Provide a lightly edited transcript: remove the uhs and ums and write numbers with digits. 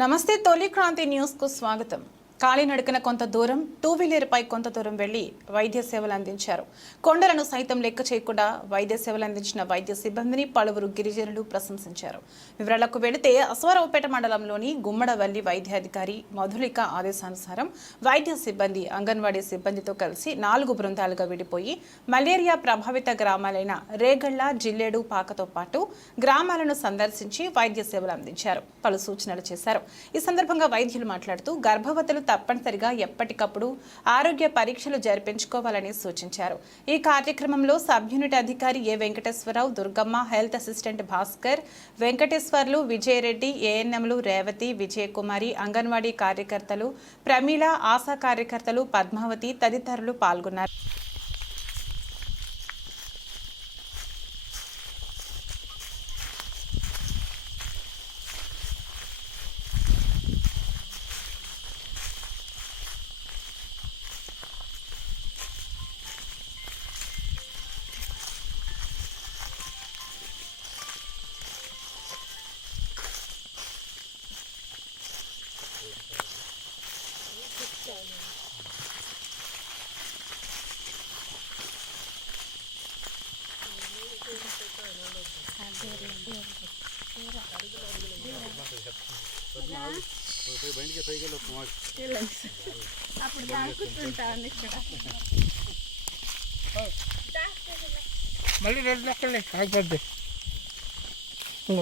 నమస్తే తొలి క్రాంతి న్యూస్ కు స్వాగతం. కాలినడకన కొంత దూరం టూ వీలర్పై కొంత దూరం వెళ్లి వైద్య సేవలు అందించారు. కొండలను సైతం లెక్క చేయకుండా వైద్య సేవలు అందించిన వైద్య సిబ్బందిని పలువురు గిరిజనులు ప్రశంసించారు. వివరాలకు వెళితే అశ్వారావుపేట మండలంలోని గుమ్మడవల్లి వైద్యాధికారి మధులిక ఆదేశానుసారం వైద్య సిబ్బంది అంగన్వాడీ సిబ్బందితో కలిసి 4 బృందాలుగా విడిపోయి మలేరియా ప్రభావిత గ్రామాలైన రేగళ్ల, జిల్లేడు, పాకతో పాటు గ్రామాలను సందర్శించి వైద్య సేవలు అందించారు. పలు సూచనలు చేశారు. ఈ సందర్భంగా వైద్యులు మాట్లాడుతూ గర్భవతులు తప్పనిసరిగా ఎప్పటికప్పుడు ఆరోగ్య పరీక్షలు జరిపించుకోవాలని సూచించారు. ఈ కార్యక్రమంలో సబ్ యూనిట్ అధికారి ఏ వెంకటేశ్వరరావు, దుర్గమ్మ, హెల్త్ అసిస్టెంట్ భాస్కర్, వెంకటేశ్వర్లు, విజయరెడ్డి, ఏఎన్ఎంలు రేవతి, విజయకుమారి, అంగన్వాడీ కార్యకర్తలు ప్రమీల, ఆశా కార్యకర్తలు పద్మావతి తదితరులు పాల్గొన్నారు. మళ్ళీ 2 లక్షలే కాకపోతే